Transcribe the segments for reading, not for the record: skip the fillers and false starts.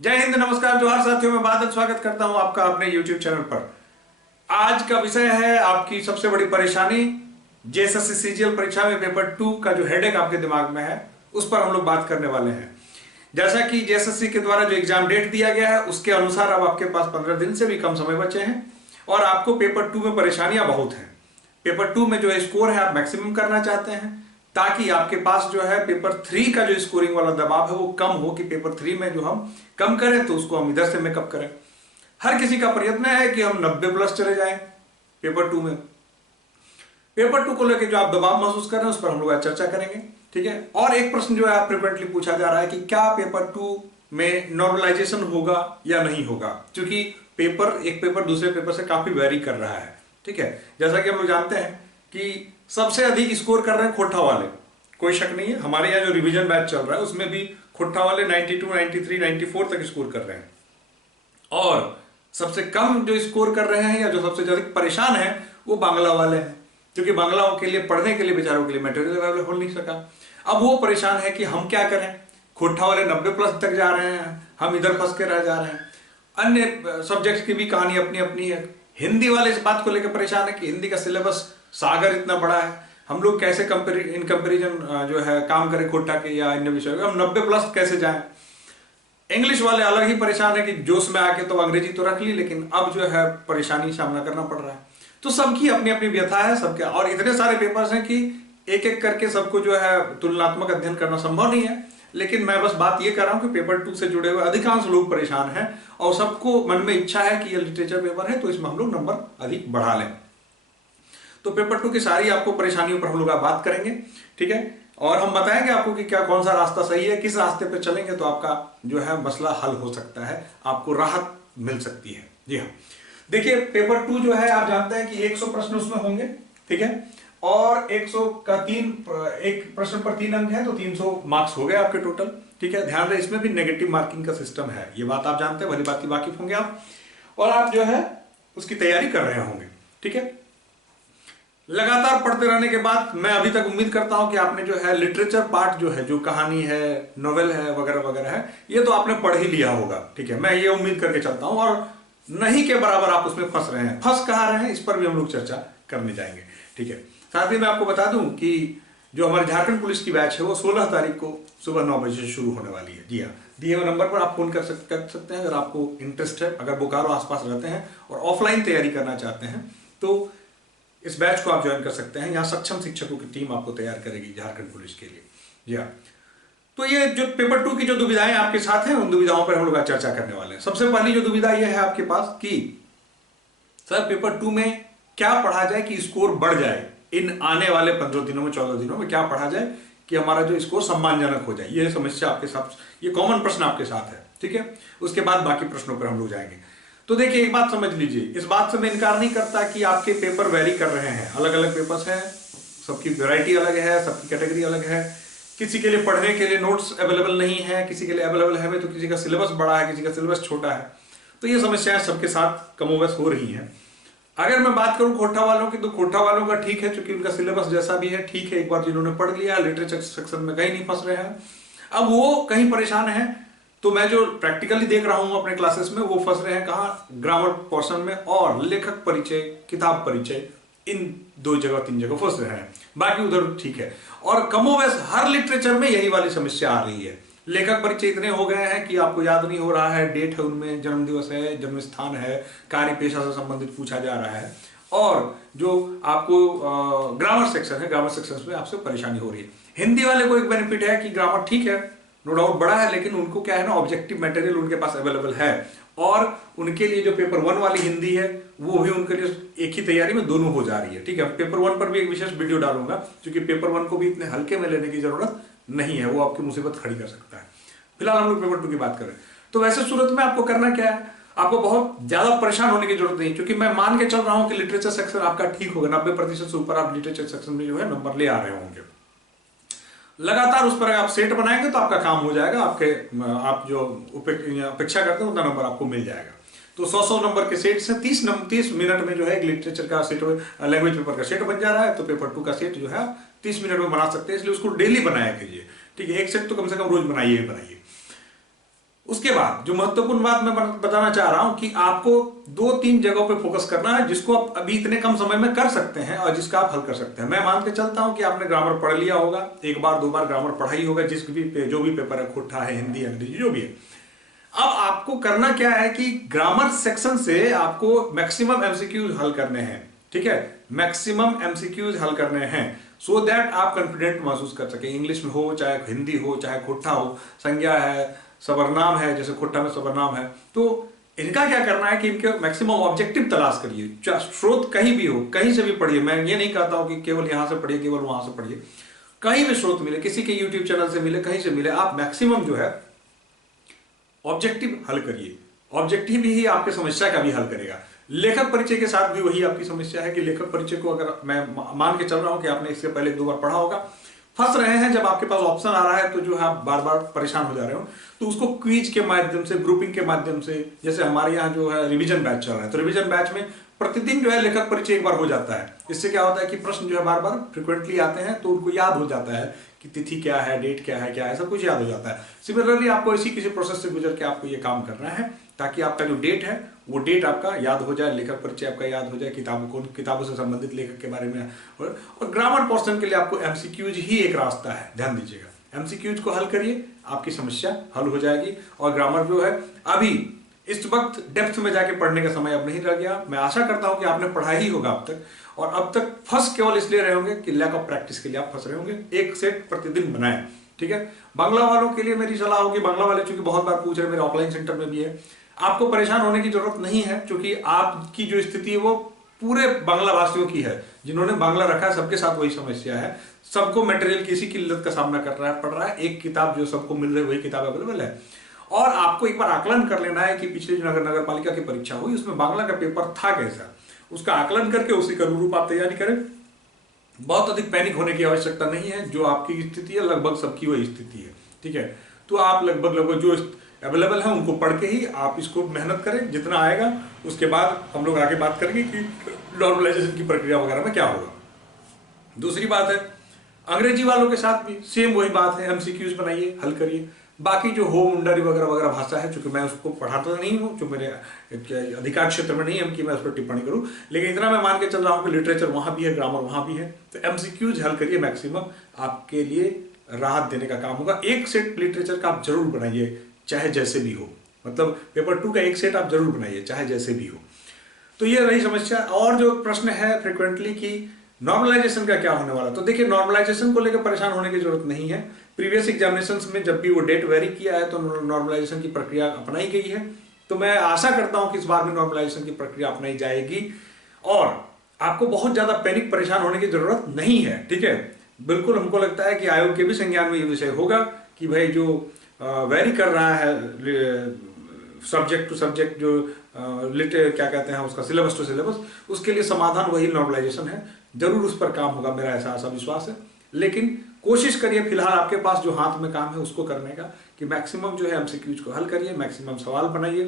जय हिंद, नमस्कार, जोहार साथियों। मैं बादल स्वागत करता हूं आपका अपने YouTube चैनल पर। आज का विषय है आपकी सबसे बड़ी परेशानी, जेएसएससी सीजीएल परीक्षा में पेपर 2 का जो हेडेक आपके दिमाग में है उस पर हम लोग बात करने वाले हैं। जैसा कि जेएसएससी के द्वारा जो एग्जाम डेट दिया गया है उसके अनुसार अब आपके पास 15 दिन से भी कम समय बचे हैं और आपको पेपर 2 में परेशानियां बहुत हैं। पेपर 2 में जो स्कोर है आप मैक्सिमम करना चाहते हैं ताकि आपके पास जो है पेपर 3 का जो स्कोरिंग वाला दबाव है वो कम हो कि पेपर 3 में जो हम कम करें तो उसको हम इधर से मेकअप करें। हर किसी का प्रयत्न है कि हम 90 प्लस चले जाएं पेपर 2 में। पेपर 2 को लेकर जो आप दबाव महसूस कर रहे हैं उस पर हम लोग आज चर्चा करेंगे, ठीक है। और एक प्रश्न जो है आप फ्रिक्वेंटली पूछा जा रहा है कि क्या पेपर 2 में नॉर्मलाइजेशन होगा या नहीं होगा, क्योंकि एक पेपर दूसरे पेपर से काफी वेरी कर रहा है, ठीक है। जैसा कि हम लोग जानते हैं कि सबसे अधिक स्कोर कर रहे हैं खोटा वाले, कोई शक नहीं है। हमारे यहाँ जो रिवीजन बैच चल रहा है उसमें भी खोटा वाले 92, 93, 94 तक स्कोर कर रहे हैं। और सबसे कम जो स्कोर कर रहे हैं या जो सबसे ज्यादा परेशान है वो बांग्ला वाले हैं, क्योंकि बांग्लाओं के लिए पढ़ने के लिए बेचारों के लिए मटेरियल अवेलेबल हो नहीं सका। अब वो परेशान है कि हम क्या करें, खोटा वाले 90 प्लस तक जा रहे हैं, हम इधर फंस के रह जा रहे हैं। अन्य सब्जेक्ट्स की भी कहानी अपनी अपनी है। हिंदी वाले इस बात को लेकर परेशान है कि हिंदी का सिलेबस सागर इतना बड़ा है, हम लोग कैसे इन कंपेरिजन जो है काम करें खोटा के या अन्य विषयों के, हम 90 प्लस कैसे जाएं। इंग्लिश वाले अलग ही परेशान है कि जोश में आके तो अंग्रेजी तो रख ली लेकिन अब जो है परेशानी सामना करना पड़ रहा है। तो सबकी अपनी अपनी व्यथा है सबके, और इतने सारे पेपर्स हैं कि एक एक करके सबको जो है तुलनात्मक अध्ययन करना संभव नहीं है। लेकिन मैं बस बात ये कर रहा हूं कि पेपर 2 से जुड़े हुए अधिकांश लोग परेशान हैं और सबको मन में इच्छा है कि ये लिटरेचर पेपर है तो इसमें हम लोग नंबर अधिक बढ़ा लें। तो पेपर 2 की सारी आपको परेशानियों पर हम लोग बात करेंगे, ठीक है। और हम बताएंगे आपको कि क्या कौन सा रास्ता सही है, किस रास्ते पे चलेंगे तो आपका जो है मसला हल हो सकता है, आपको राहत मिल सकती है। जी हाँ, देखिए पेपर 2 जो है आप जानते हैं कि 100 प्रश्न उसमें होंगे, ठीक है। और 100 का एक प्रश्न पर 3 अंक है तो 300 मार्क्स हो गए आपके टोटल, ठीक है। ध्यान रहे इसमें भी नेगेटिव मार्किंग का सिस्टम है, ये बात आप जानते हैं, भली बात की वाकिफ होंगे आप, और आप जो है उसकी तैयारी कर रहे होंगे, ठीक है। लगातार पढ़ते रहने के बाद मैं अभी तक उम्मीद करता हूं कि आपने जो है लिटरेचर पार्ट जो है, जो कहानी है, नोवेल है, वगैरह वगैरह है, ये तो आपने पढ़ ही लिया होगा, ठीक है। मैं ये उम्मीद करके चलता हूं और नहीं के बराबर आप उसमें फंस रहे हैं। फंस कहाँ रहे हैं इस पर भी हम लोग चर्चा करने जाएंगे, ठीक है। साथ ही मैं आपको बता दूं कि जो हमारे झारखंड पुलिस की बैच है वो 16 तारीख को सुबह 9 बजे से शुरू होने वाली है। जी हाँ, दिए हुए नंबर पर आप फोन कर सकते हैं अगर आपको इंटरेस्ट है, अगर बोकारो आसपास रहते हैं और ऑफलाइन तैयारी करना चाहते हैं तो इस बैच को आप ज्वाइन कर सकते हैं। यहाँ सक्षम शिक्षकों की टीम आपको तैयार करेगी झारखंड पुलिस के लिए। जी हाँ, तो ये जो पेपर 2 की जो दुविधाएं आपके साथ हैं उन दुविधाओं पर हम लोग चर्चा करने वाले हैं। सबसे पहली जो दुविधा यह है आपके पास कि सर पेपर 2 में क्या पढ़ा जाए कि स्कोर बढ़ जाए, इन आने वाले 15 दिनों में, 14 दिनों में क्या पढ़ा जाए कि हमारा जो स्कोर सम्मानजनक हो जाए। ये समस्या आपके साथ, ये कॉमन प्रश्न आपके साथ है, ठीक है। उसके बाद बाकी प्रश्नों पर हम लोग जाएंगे। तो देखिए एक बात समझ लीजिए, इस बात से मैं इनकार नहीं करता कि आपके पेपर वेरी कर रहे हैं, अलग अलग पेपर्स हैं, सबकी वैरायटी अलग है, सबकी कैटेगरी अलग है। किसी के लिए पढ़ने के लिए नोट्स अवेलेबल नहीं है, किसी के लिए अवेलेबल है तो किसी का सिलेबस बड़ा है, किसी का सिलेबस छोटा है। तो ये समस्याएं सबके साथ कमोबेश हो रही हैं। अगर मैं बात करूं खोटा वालों की तो खोटा वालों का ठीक है, क्योंकि उनका सिलेबस जैसा भी है ठीक है, एक बार जिन्होंने पढ़ लिया लिटरेचर सेक्शन में कहीं नहीं फंस रहे हैं। अब वो कहीं परेशान है तो मैं जो प्रैक्टिकली देख रहा हूं अपने क्लासेस में वो फंस रहे हैं कहाँ, ग्रामर पोर्शन में और लेखक परिचय, किताब परिचय, इन 2 जगह 3 जगह फंस रहे हैं, बाकी उधर ठीक है। और कमोबेश हर लिटरेचर में यही वाली समस्या आ रही है। लेखक परिचय इतने हो गए हैं कि आपको याद नहीं हो रहा है, डेट है उनमें, जन्म दिवस है, जन्म स्थान है, कार्य पेशा से संबंधित पूछा जा रहा है। और जो आपको ग्रामर सेक्शन है, ग्रामर सेक्शन में आपसे परेशानी हो रही है। हिंदी वाले को एक बेनिफिट है कि ग्रामर ठीक है, नो डाउट बड़ा है, लेकिन उनको क्या है ना, ऑब्जेक्टिव मटेरियल उनके पास अवेलेबल है और उनके लिए जो पेपर 1 वाली हिंदी है वो भी उनके लिए एक ही तैयारी में दोनों हो जा रही है, ठीक है। पेपर 1 पर भी एक विशेष वीडियो डालूंगा क्योंकि पेपर 1 को भी इतने हल्के में लेने की जरूरत नहीं है, वो आपकी मुसीबत खड़ी कर सकता है। फिलहाल हम लोग पेपर 2 की बात करें तो वैसे सूरत में आपको करना क्या है, आपको बहुत ज्यादा परेशान होने की जरूरत नहीं, क्योंकि मैं मान के चल रहा हूं कि लिटरेचर सेक्शन आपका ठीक होगा, 90% से ऊपर आप लिटरेचर सेक्शन में जो है नंबर ले आ रहे होंगे। लगातार उस पर आप सेट बनाएंगे तो आपका काम हो जाएगा, आप जो अपेक्षा करते हैं उतना नंबर आपको मिल जाएगा। तो 100 नंबर के सेट से 30 मिनट में जो है एक लिटरेचर का सेट, लैंग्वेज पेपर का सेट बन जा रहा है, तो पेपर 2 का सेट जो है 30 मिनट में बना सकते हैं। इसलिए उसको डेली बनाया कीजिए, ठीक है। एक सेट तो कम से कम रोज बनाइए। उसके बाद जो महत्वपूर्ण बात मैं बताना चाह रहा हूं कि आपको 2-3 जगहों पे फोकस करना है जिसको आप अभी इतने कम समय में कर सकते हैं और जिसका आप हल कर सकते हैं। मैं मान के चलता हूं कि आपने ग्रामर पढ़ लिया होगा, एक बार 2 बार ग्रामर पढ़ा ही होगा, जो भी पेपर है, खोटा है, हिंदी, अंग्रेजी, जो भी है। अब आपको करना क्या है कि ग्रामर सेक्शन से आपको मैक्सिमम एमसीक्यूज हल करने हैं, ठीक है, मैक्सिमम एमसीक्यूज हल करने हैं, सो दैट आप कॉन्फिडेंट महसूस कर सके। इंग्लिश में हो, चाहे हिंदी हो, चाहे खोटा हो, संज्ञा है, सबरनाम है, जैसे खोटा में सबरनाम है, तो इनका क्या करना है कि इनके मैक्सिमम ऑब्जेक्टिव तलाश करिए। स्रोत कहीं भी हो, कहीं से भी पढ़िए। मैं ये नहीं कहता हूं कि केवल यहां से पढ़िए, केवल वहां से पढ़िए, कहीं भी स्रोत मिले, किसी के यूट्यूब चैनल से मिले, कहीं से मिले, आप मैक्सिमम जो है ऑब्जेक्टिव हल करिए। ऑब्जेक्टिव ही आपके समस्या का भी हल करेगा। लेखक परिचय के साथ भी वही आपकी समस्या है कि लेखक परिचय को अगर मैं मान के चल रहा हूं कि आपने इससे पहले 2 बार पढ़ा होगा, फंस रहे हैं, जब आपके पास ऑप्शन आ रहा है तो जो है आप बार बार परेशान हो जा रहे हो, तो उसको क्विज के माध्यम से, ग्रुपिंग के माध्यम से, जैसे हमारे यहाँ जो है रिवीजन बैच चल रहा है, तो रिवीजन बैच में प्रतिदिन जो है लेखक परिचय एक बार हो जाता है। इससे क्या होता है कि प्रश्न जो है बार बार फ्रिक्वेंटली आते हैं, तो उनको याद हो जाता है कि तिथि क्या है, डेट क्या है, सब कुछ याद हो जाता है। सिमिलरली आपको इसी किसी प्रोसेस से गुजर के आपको ये काम करना है ताकि आपका जो डेट है वो डेट आपका याद हो जाए, लेखक परिचय आपका याद हो जाए, किताबों से संबंधित लेखक के बारे में। और ग्रामर पोर्शन के लिए आपको एमसीक्यूज ही एक रास्ता है, ध्यान दीजिएगा। एमसीक्यूज को हल करिए, आपकी समस्या हल हो जाएगी। और ग्रामर जो है अभी इस वक्त डेप्थ में जाके पढ़ने का समय अब नहीं रह गया। मैं आशा करता हूं कि आपने पढ़ा ही होगा अब तक, और अब तक फंस केवल इसलिए रहे होंगे कि लैक ऑफ प्रैक्टिस के लिए आप फंस रहे होंगे। एक सेट प्रतिदिन बनाएं, ठीक है। बांग्ला वालों के लिए मेरी सलाह होगी, बांग्ला वाले चूंकि बहुत बार पूछ रहे हैं, मेरे ऑफलाइन सेंटर में भी है, आपको परेशान होने की जरूरत नहीं है, क्योंकि आपकी जो स्थिति है वो पूरे बांग्ला भाषियों की है। जिन्होंने बांग्ला रखा है सबके साथ वही समस्या है, सबको मटेरियल किसी किल्लत का सामना कर रहा है, पढ़ रहा है, एक किताब जो सबको मिल रही है वही किताब अवेलेबल है। और आपको एक बार आकलन कर लेना है कि पिछले जो नगर पालिका की परीक्षा हुई उसमें बांग्ला का पेपर था कैसा, उसका आकलन करके उसी का अनुरूप आप तैयारी करें। बहुत अधिक पैनिक होने की आवश्यकता नहीं है, जो आपकी स्थिति है लगभग सबकी वही स्थिति है, ठीक है। तो आप लगभग जो अवेलेबल है उनको पढ़ के ही आप इसको मेहनत करें जितना आएगा। उसके बाद हम लोग आगे बात करेंगे कि नॉर्मलाइजेशन की प्रक्रिया वगैरह में क्या होगा। दूसरी बात है, अंग्रेजी वालों के साथ भी सेम वही बात है, एमसीक्यूज बनाइए, हल करिए। बाकी जो हो मुंडारी वगैरह वगैरह भाषा है, चूंकि मैं उसको पढ़ाता नहीं हूँ, जो मेरे अधिकार क्षेत्र में नहीं है कि मैं उस पर टिप्पणी करूँ, लेकिन इतना मैं मान के चल रहा हूँ कि लिटरेचर वहाँ भी है, ग्रामर वहाँ भी है, तो एमसीक्यूज हल करिए, मैक्सिमम आपके लिए राहत देने का काम होगा। एक सेट लिटरेचर का आप जरूर बनाइए, चाहे जैसे भी हो, मतलब पेपर 2 का एक सेट आप जरूर बनाइए, चाहे जैसे भी हो। तो ये रही समस्या। और जो प्रश्न है फ्रिक्वेंटली कि नॉर्मलाइजेशन का क्या होने वाला, तो देखिए नॉर्मलाइजेशन को लेकर परेशान होने की जरूरत नहीं है। प्रीवियस एग्जामिनेशंस में जब भी वो डेट वेरी किया है तो नॉर्मलाइजेशन की प्रक्रिया अपनाई गई है, तो मैं आशा करता हूं कि इस बार भी नॉर्मलाइजेशन की प्रक्रिया अपनाई जाएगी और आपको बहुत ज्यादा पैनिक परेशान होने की जरूरत नहीं है, ठीक है। बिल्कुल हमको लगता है कि आयोग के भी संज्ञान में ये विषय होगा कि भाई जो वेरी कर रहा है सब्जेक्ट टू सब्जेक्ट, जो क्या कहते हैं उसका, सिलेबस टू सिलेबस, उसके लिए समाधान वही नॉर्मलाइजेशन है। जरूर उस पर काम होगा, मेरा ऐसा विश्वास है। लेकिन कोशिश करिए फिलहाल आपके पास जो हाथ में काम है उसको करने का, कि मैक्सिमम जो है एमसीक्यूज को हल करिए, मैक्सिमम सवाल बनाइए,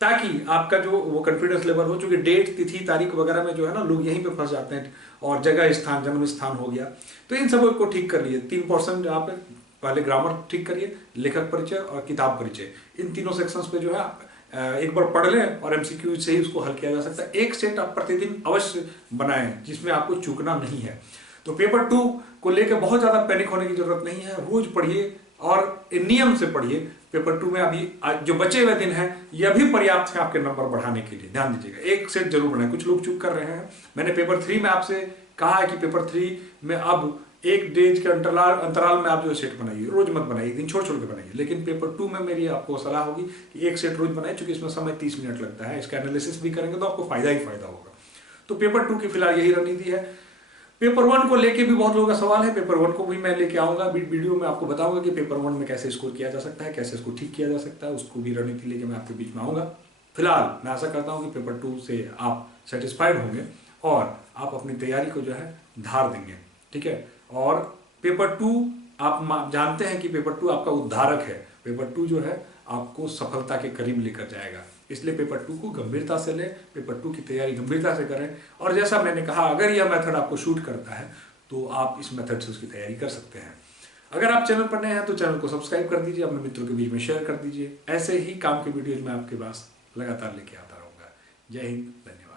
ताकि आपका जो वो कॉन्फिडेंस लेवल हो। चूंकि डेट, तिथि, तारीख वगैरह में जो है ना लोग यहीं पे फंस जाते हैं, और जगह स्थान, जन्म स्थान हो गया, तो इन सब को ठीक कर लिए। 3% आप पहले ग्रामर ठीक करिए, लेखक परिचय और किताब परिचय, इन तीनों सेक्शंस पे जो है आप एक बार पढ़ लें और एमसीक्यू से ही उसको हल किया जा सकता है। एक सेट आप प्रतिदिन अवश्य बनाएं जिसमें आपको चूकना नहीं है। तो पेपर 2 को लेकर बहुत ज्यादा पैनिक होने की जरूरत नहीं है, रोज पढ़िए और नियम से पढ़िए। पेपर 2 में अभी जो बचे हुए दिन हैं यह भी पर्याप्त है आपके नंबर बढ़ाने के लिए, ध्यान दीजिएगा। एक सेट जरूर बनाएं, कुछ लोग चूक कर रहे हैं। मैंने पेपर 3 में आपसे कहा है कि पेपर 3 में अब एक डेज के अंतराल में आप जो सेट बनाइए, रोज मत बनाइए, एक दिन छोड़ के बनाइए। लेकिन पेपर 2 में मेरी आपको सलाह होगी कि एक सेट रोज बनाइए, क्योंकि इसमें समय 30 मिनट लगता है। इसका एनालिसिस भी करेंगे तो आपको फायदा ही फायदा होगा। तो पेपर 2 की फिलहाल यही रणनीति है। पेपर 1 को लेके भी बहुत लोगों का सवाल है, पेपर 1 को भी मैं लेके आऊंगा, वीडियो में आपको बताऊंगा कि पेपर 1 में कैसे स्कोर किया जा सकता है, कैसे इसको ठीक किया जा सकता है, उसको भी रणनीति लेके मैं आपके बीच में आऊंगा। फिलहाल मैं आशा करता हूं कि पेपर 2 से आप सेटिस्फाइड होंगे और आप अपनी तैयारी को जो है धार देंगे, ठीक है। और पेपर 2 आप जानते हैं कि पेपर 2 आपका उद्धारक है। पेपर 2 जो है आपको सफलता के करीब लेकर जाएगा, इसलिए पेपर 2 को गंभीरता से लें, पेपर 2 की तैयारी गंभीरता से करें। और जैसा मैंने कहा, अगर यह मेथड आपको शूट करता है तो आप इस मेथड से उसकी तैयारी कर सकते हैं। अगर आप चैनल पर नए हैं तो चैनल को सब्सक्राइब कर दीजिए, अपने मित्रों के बीच में शेयर कर दीजिए। ऐसे ही काम के वीडियोज मैं आपके पास लगातार लेके आता रहूंगा। जय हिंद, धन्यवाद।